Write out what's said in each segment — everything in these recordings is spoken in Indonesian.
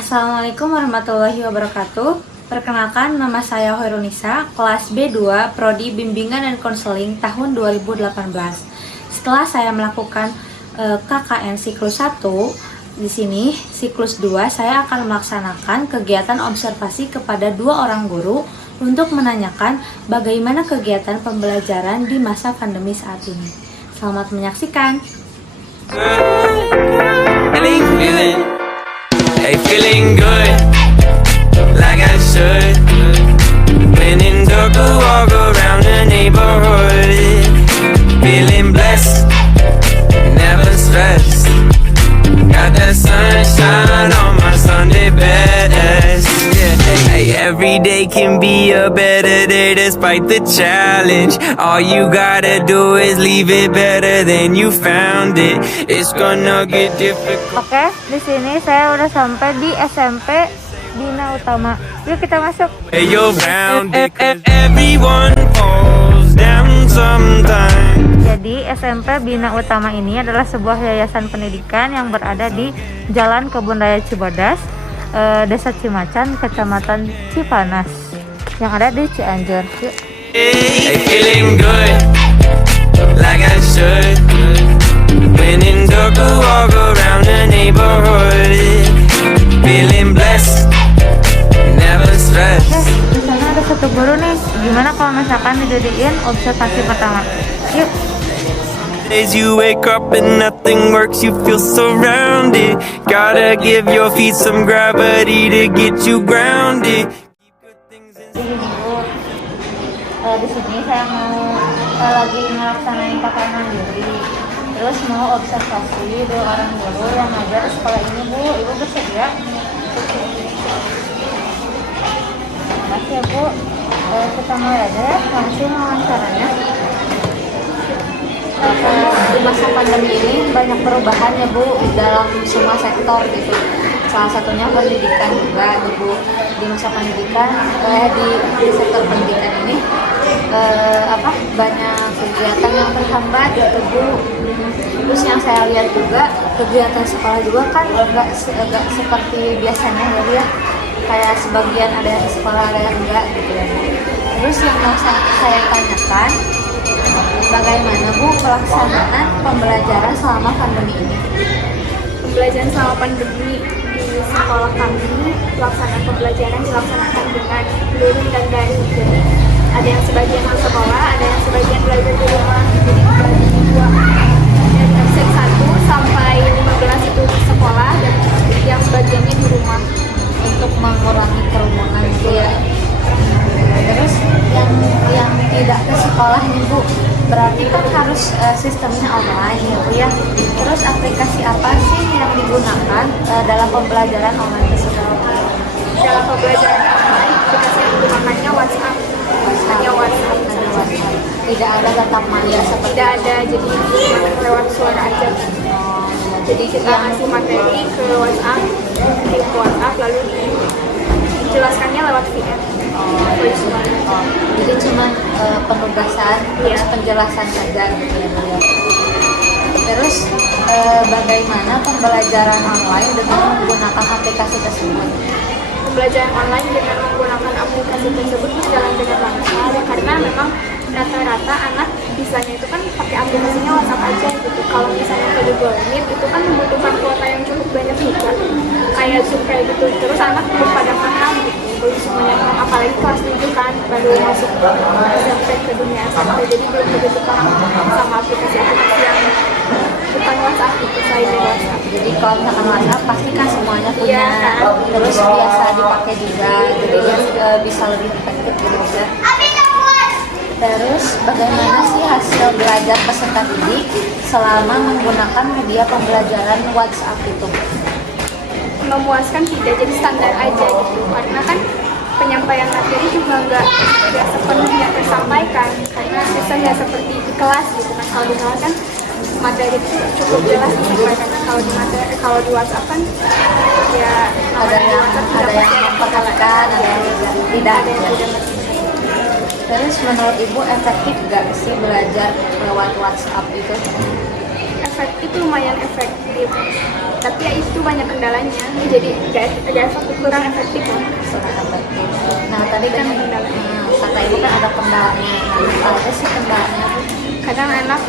Assalamualaikum warahmatullahi wabarakatuh. Perkenalkan, nama saya Hoirunisa, kelas B2, Prodi Bimbingan dan Konseling tahun 2018. Setelah saya melakukan KKN siklus 1, di sini siklus 2 saya akan melaksanakan kegiatan observasi kepada 2 orang guru untuk menanyakan bagaimana kegiatan pembelajaran di masa pandemi saat ini. Selamat menyaksikan. Hey, feeling good, like I should. When in dark, I walk around the neighborhood. Feeling blessed, never stressed. Got that sunshine on my Sunday best. Yeah. Hey, every day can be a better day despite the challenge. All you gotta do is leave it better than you found it. It's gonna get difficult. Oke, di sini saya udah sampai di SMP Bina Utama. Yuk kita masuk. Hey, you're round it, 'cause everyone falls down sometime. Jadi SMP Bina Utama ini adalah sebuah yayasan pendidikan yang berada di Jalan Kebun Raya Cibodas, Desa Cimacan, Kecamatan Cipanas, yang ada di Cianjur. Yuk. Hey, feeling good, like I should. When in dark, I walk around the neighborhood. Feeling blessed, never stressed. Di sana ada satu guru nih. Gimana kalau misalkan dijadiin observasi pertama? Yuk. Days you wake up and nothing works, you feel surrounded. Gotta give your feet some gravity to get you grounded. Di sini saya mau lagi melaksanakan KKN mandiri. Terus mau observasi 2 orang guru yang ngajar sekolah ini, Bu. Ibu bersedia? Makasih ya, Bu. Kita mulai aja ya, langsung wawancaranya. Di masa pandemi ini banyak perubahan ya, Bu, dalam semua sektor gitu. Salah satunya pendidikan juga, Bu. Di masa pendidikan, di sektor pendidikan ini banyak kegiatan yang terhambat gitu, Bu. Terus yang saya lihat juga kegiatan sekolah juga kan nggak seperti biasanya ya, Bu, ya. Kayak sebagian ada yang di sekolah, ada yang enggak gitu ya, Bu. Terus yang mau saya tanyakan, bagaimana, Bu, pelaksanaan pembelajaran selama pandemi ini? Pembelajaran selama pandemi di sekolah kami, pelaksanaan pembelajaran dilaksanakan dengan luring dan daring. Jadi ada yang sebagian di sekolah, ada yang sebagian belajar di rumah. Jadi dibagi dua. Dari sesi 1 sampai 15 itu di sekolah dan yang sebagiannya di rumah. Untuk mengurangi kerumunan gitu ya. Terus yang tidak ke sekolah nih, Bu, berarti kan harus sistemnya online ya, Bu, ya. Terus aplikasi apa sih yang digunakan dalam pembelajaran online tersebut? Dalam pembelajaran online, aplikasi yang digunakannya WhatsApp. Hanya WhatsApp. Tidak ada tatap muka seperti Tidak ada, jadi cuma lewat suara aja. Jadi kita ngasih materi ke WhatsApp, di WhatsApp lalu dijelaskannya lewat VM. Jadi cuma penugasan, terus penjelasan saja gitu ya, Bu, ya. Terus bagaimana pembelajaran online dengan menggunakan aplikasi tersebut? Pembelajaran online dengan menggunakan aplikasi tersebut berjalan dengan lancar karena memang rata-rata anak bisanya itu kan pakai aplikasinya WhatsApp aja gitu. Kalau misalnya ke Google Meet itu kan membutuhkan kuota yang cukup banyak juga, kayak Zoom kayak gitu. Terus anak belum pada paham gitu, belum semuanya paham, apalagi kelas 7 kan baru masuk SMP ke dunia SMP, jadi belum begitu paham sama aplikasi-aplikasi yang bukan WhatsApp itu, selain WhatsApp. Jadi kalau misalkan WhatsApp pasti kan semuanya punya, Iya, kan? terus biasa dipakai juga, jadi bisa lebih efektif gitu ya. Terus bagaimana sih hasil belajar peserta didik selama menggunakan media pembelajaran WhatsApp itu? Memuaskan tidak, jadi standar aja gitu, karena kan penyampaian materi juga nggak sepenuhnya tersampaikan karena sistemnya seperti di kelas gitu kan. Kalau di kelas kan materi itu cukup jelas disampaikan, kalau di WhatsApp kan ya Ada yang memperhatikan, ada yang tidak. ada yang tidak ngerti. Terus menurut Ibu efektif nggak sih belajar lewat WhatsApp itu? itu lumayan efektif, tapi ya itu banyak kendalanya, jadi kurang efektif lah. Kurang efektif. Nah tadi kan Banyak kendalanya. kata ibu kan ada kendalanya. Nah, apa sih kendalanya? Kadang anak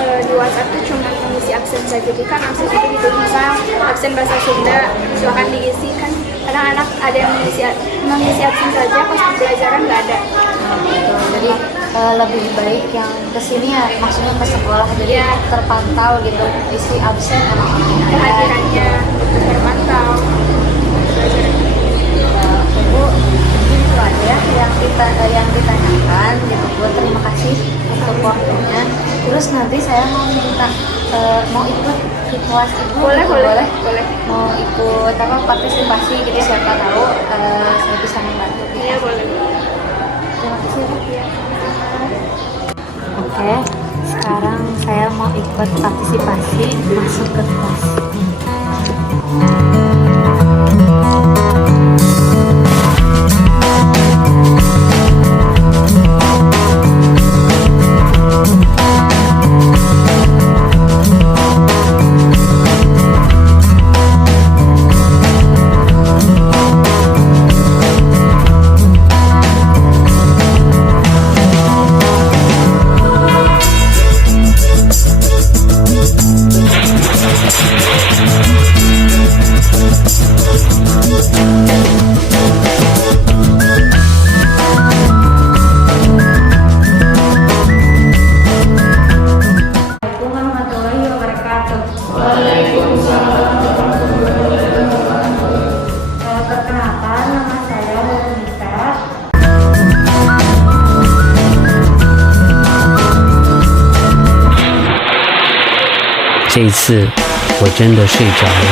di WhatsApp tuh cuma mengisi absen saja, jadi kan absen itu ditulisan absen bahasa Sunda, silakan diisi kan. Kadang anak ada yang mengisi absen saja, pas pembelajaran nggak ada. Nah, gitu. Jadi lebih baik yang kesini ya, maksudnya ke sekolah, jadi Iya. terpantau gitu, isi absen anak-anak ada. Kehadirannya untuk terpantau. Bu, mungkin itu aja ya yang ditanyakan gitu. Bu, terima kasih untuk waktunya. Terus nanti saya mau minta mau ikut di kelas ibu. Boleh. Mau ikut apa partisipasi gitu, siapa tahu saya bisa membantu. Iya boleh. Terima kasih Bu. Oke, sekarang saya mau ikut partisipasi masuk ke kelas. Assalamualaikum warahmatullahi wabarakatuh. Perkenalkan, nama saya Veronica. 这一次我真的睡着了。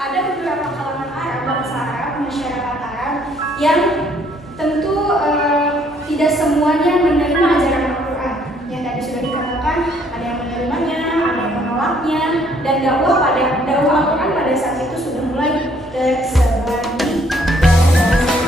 Ada beberapa kalangan Arab, bangsa Arab, masyarakat Arab yang tentu tidak semuanya menerima ajaran Al-Quran. Yang tadi sudah dikatakan, ada yang menerimanya, ada yang menolaknya, dan dakwah Al-Quran pada saat itu sudah mulai tersebar di daerah-daerah.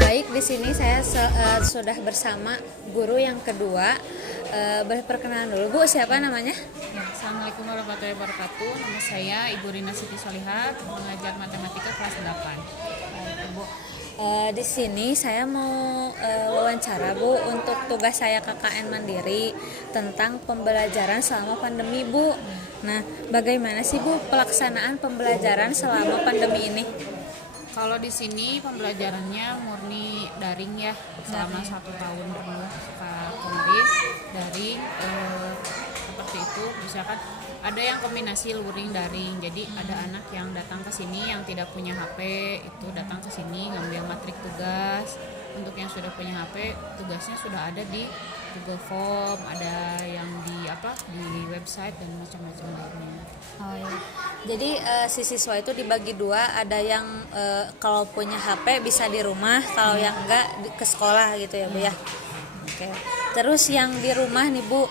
Baik, di sini saya sudah bersama guru yang kedua. Boleh perkenalan dulu, Bu, siapa namanya? Ya, Assalamualaikum warahmatullahi wabarakatuh. Nama saya Ibu Rina Siti Solihat, mengajar matematika kelas 8. Baik, Bu. Di sini saya mau wawancara, Bu, untuk tugas saya KKN Mandiri tentang pembelajaran selama pandemi, Bu. Nah, bagaimana sih, Bu, pelaksanaan pembelajaran selama pandemi ini? Kalau di sini pembelajarannya murni daring ya, selama 1 tahun penuh Pak COVID daring. Seperti itu, misalkan ada yang kombinasi luring daring, jadi ada anak yang datang ke sini yang tidak punya HP, itu datang ke sini ngambil matrik tugas. Untuk yang sudah punya HP, tugasnya sudah ada di Google Form, ada yang di website dan macam-macam lainnya. Oh iya. Jadi si siswa itu dibagi dua, ada yang kalau punya HP bisa di rumah, kalau yang enggak ke sekolah gitu ya, Bu ya. Oke. Terus yang di rumah nih, Bu,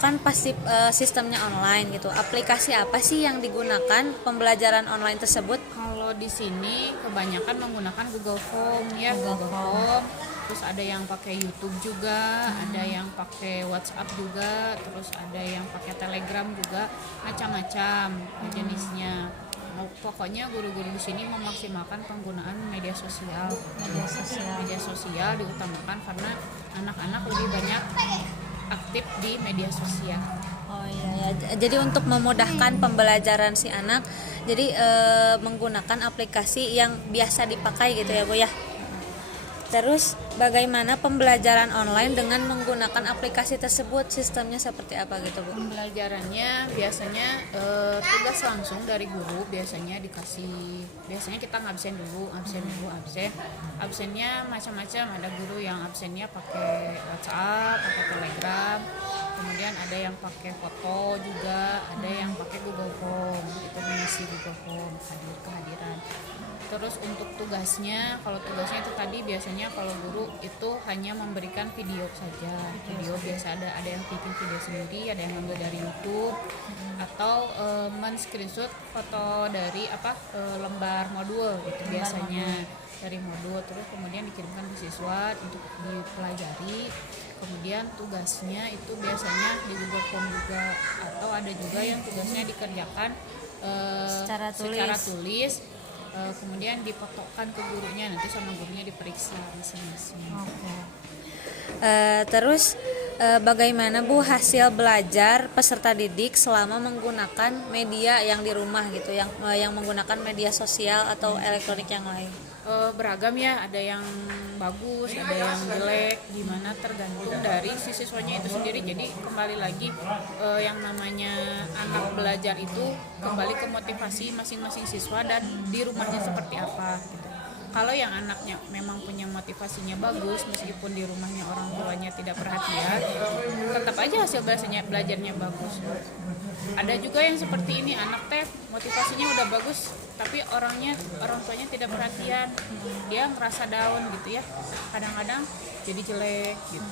kan pasti sistemnya online gitu. Aplikasi apa sih yang digunakan pembelajaran online tersebut? Kalau di sini kebanyakan menggunakan Google Form ya, Google Form. Terus ada yang pakai YouTube juga, ada yang pakai WhatsApp juga, terus ada yang pakai Telegram juga, macam-macam jenisnya. Pokoknya guru-guru di sini memaksimalkan penggunaan media sosial. Media sosial diutamakan karena anak-anak lebih banyak aktif di media sosial. Oh iya ya. Jadi untuk memudahkan pembelajaran si anak, jadi menggunakan aplikasi yang biasa dipakai gitu ya, Bu ya. Terus bagaimana pembelajaran online dengan menggunakan aplikasi tersebut, sistemnya seperti apa gitu, Bu? Pembelajarannya biasanya tugas langsung dari guru, biasanya kita ngabsen dulu, absennya macam-macam. Ada guru yang absennya pakai WhatsApp atau Telegram, kemudian ada yang pakai foto juga, ada yang pakai Google Form, itu mengisi Google Form kehadiran. Terus untuk tugasnya, kalau tugasnya itu tadi biasanya kalau guru itu hanya memberikan video saja. Video biasa ada yang bikin video sendiri, ada yang ngambil dari YouTube atau men-screenshot foto dari lembar modul itu biasanya dari modul, terus kemudian dikirimkan ke siswa untuk dipelajari. Kemudian tugasnya itu biasanya di Google Form juga, atau ada juga yang tugasnya dikerjakan Secara tulis. Kemudian dipotokkan ke gurunya, nanti sama gurunya diperiksa masing-masing. Oke. Terus bagaimana Bu hasil belajar peserta didik selama menggunakan media yang di rumah gitu, yang menggunakan media sosial atau elektronik yang lain? Beragam ya, ada yang bagus, ada yang jelek, gimana tergantung dari si siswanya itu sendiri. Jadi kembali lagi yang namanya anak belajar itu kembali ke motivasi masing-masing siswa dan di rumahnya seperti apa gitu. Kalau yang anaknya memang punya motivasinya bagus, meskipun di rumahnya orang tuanya tidak perhatian, tetap aja hasil belajarnya bagus. Ada juga yang seperti ini, anak teh motivasinya udah bagus, tapi orang tuanya tidak perhatian, dia ngerasa down gitu ya. Kadang-kadang jadi jelek gitu.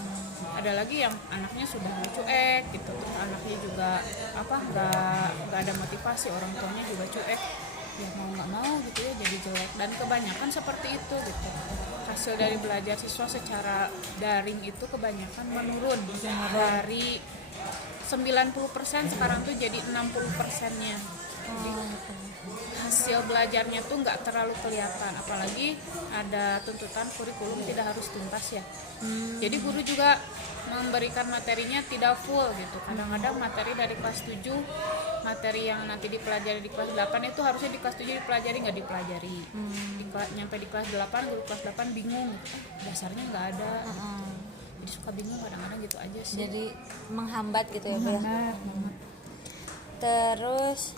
Ada lagi yang anaknya sudah cuek gitu, terus anaknya juga nggak ada motivasi, orang tuanya juga cuek. Ya mau nggak mau gitu ya, jadi jelek. Dan kebanyakan seperti itu gitu. Hasil dari belajar siswa secara daring itu kebanyakan menurun dari 90% sekarang tuh jadi 60%-nya. Jadi hasil belajarnya tuh nggak terlalu kelihatan, apalagi ada tuntutan kurikulum tidak harus tuntas ya. Jadi guru juga memberikan materinya tidak full gitu. Kadang-kadang materi dari kelas 7, materi yang nanti dipelajari di kelas 8 itu harusnya di kelas 7 dipelajari, nggak dipelajari. Nyampe di kelas 8, guru kelas 8 bingung, dasarnya nggak ada. Jadi suka bingung kadang-kadang gitu aja sih. Jadi menghambat gitu ya Bu ya. Terus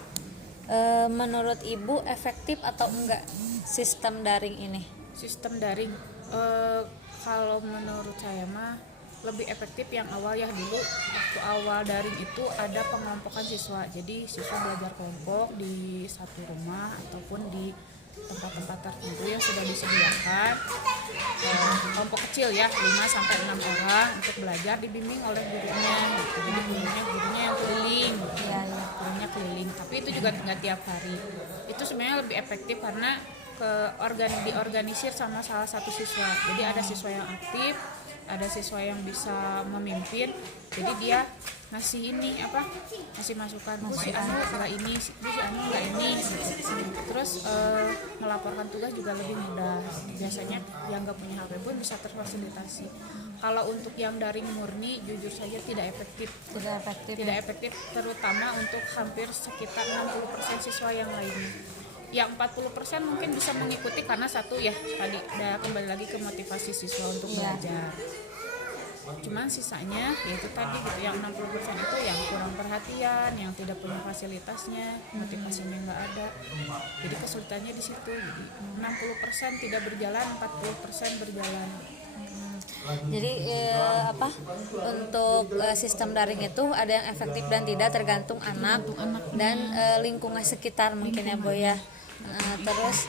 menurut Ibu efektif atau enggak sistem daring ini? Sistem daring kalau menurut saya mah lebih efektif yang awal ya. Dulu waktu awal daring itu ada pengelompokan siswa, jadi siswa belajar kelompok di satu rumah ataupun di tempat-tempat tertentu yang sudah disediakan, kelompok kecil ya 5-6 orang untuk belajar, dibimbing oleh gurunya gitu. Jadi gurunya yang keliling, gurunya keliling, tapi itu juga nggak tiap hari. Itu sebenarnya lebih efektif karena diorganisir sama salah satu siswa. Jadi ada siswa yang aktif, ada siswa yang bisa memimpin, jadi dia ngasih ngasih masukan, si Anu nggak ini, si Anu nggak ini gitu. Terus melaporkan tugas juga lebih mudah, biasanya yang nggak punya HP pun bisa terfasilitasi. Kalau untuk yang daring murni jujur saja tidak efektif, terutama untuk hampir sekitar 60% siswa yang lainnya. Yang 40% mungkin bisa mengikuti karena satu ya tadi kembali lagi ke motivasi siswa untuk belajar. Cuman sisanya yaitu tadi gitu, yang 60% itu yang kurang perhatian, yang tidak punya fasilitasnya, motivasinya nggak ada. Jadi kesulitannya di situ. Jadi 60% tidak berjalan, 40% berjalan. Jadi untuk sistem daring itu ada yang efektif dan tidak, tergantung anak dan lingkungan sekitar mungkin ya Bu ya. Terus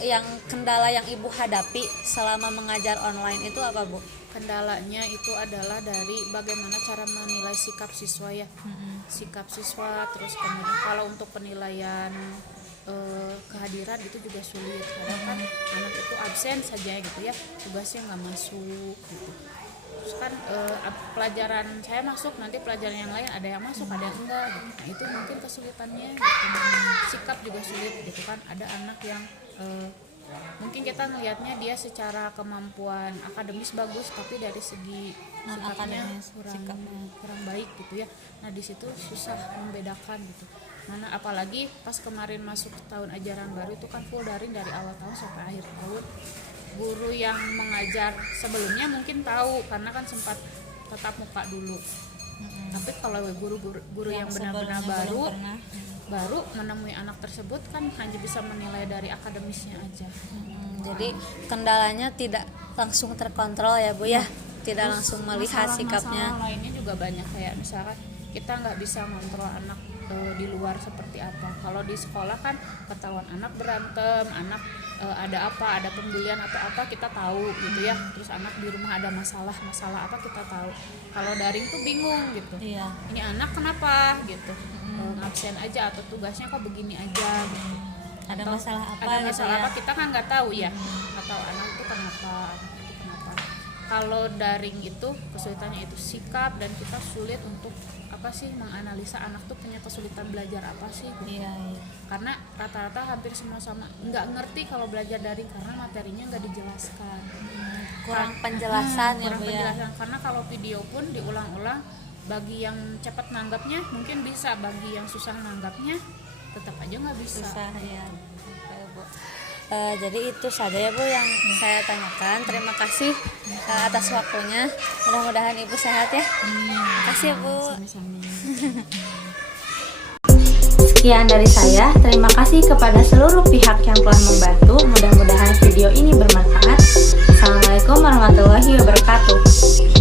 yang kendala yang Ibu hadapi selama mengajar online itu apa Bu? Kendalanya itu adalah dari bagaimana cara menilai sikap siswa ya. Sikap siswa, terus kemudian kalau untuk penilaian kehadiran itu juga sulit. Kadang kan anak itu absen saja gitu ya, tugasnya nggak masuk gitu. Terus kan pelajaran saya masuk, nanti pelajaran yang lain ada yang masuk, ada yang enggak gitu. Nah, itu mungkin kesulitannya gitu. Sikap juga sulit gitu kan. Ada anak yang mungkin kita ngelihatnya dia secara kemampuan akademis bagus, tapi dari segi sikapnya kurang baik gitu ya. Nah di situ susah membedakan gitu. Mana apalagi pas kemarin masuk tahun ajaran baru itu kan full daring dari awal tahun sampai akhir tahun. Guru yang mengajar sebelumnya mungkin tahu karena kan sempat tatap muka dulu. Tapi kalau guru yang benar-benar baru menemui anak tersebut kan hanya bisa menilai dari akademisnya aja. Jadi kendalanya tidak langsung terkontrol ya Bu ya, tidak langsung melihat sikapnya. Masalah lainnya juga banyak, kayak misalkan kita nggak bisa ngontrol anak di luar seperti apa. Kalau di sekolah kan ketahuan anak berantem, anak ada apa, ada pembelian atau apa kita tahu gitu ya. Terus anak di rumah ada masalah apa kita tahu. Kalau daring tuh bingung gitu. Iya. Ini anak kenapa gitu, ngabsen aja atau tugasnya kok begini aja gitu. Ada Atau masalah apa ada gitu masalah ya. apa kita kan nggak tahu ya, nggak tahu anak itu kenapa, Kalau daring itu kesulitannya itu sikap, dan kita sulit untuk apa sih menganalisa anak tuh punya kesulitan belajar apa sih gitu. Iya. Karena rata-rata hampir semua sama nggak ngerti kalau belajar daring karena materinya nggak dijelaskan. Kurang penjelasan ya Kurang Bu ya. penjelasan, karena kalau video pun diulang-ulang, bagi yang cepat nanggapnya mungkin bisa, bagi yang susah nanggapnya tetap aja nggak bisa. Susah ya. Oke, Bu. Jadi itu saja ya Bu yang saya tanyakan. Terima kasih atas waktunya. Mudah-mudahan Ibu sehat ya. Terima kasih ya Bu. Sama-sama. Sekian dari saya. Terima kasih kepada seluruh pihak yang telah membantu. Mudah-mudahan video ini bermanfaat. Assalamualaikum warahmatullahi wabarakatuh.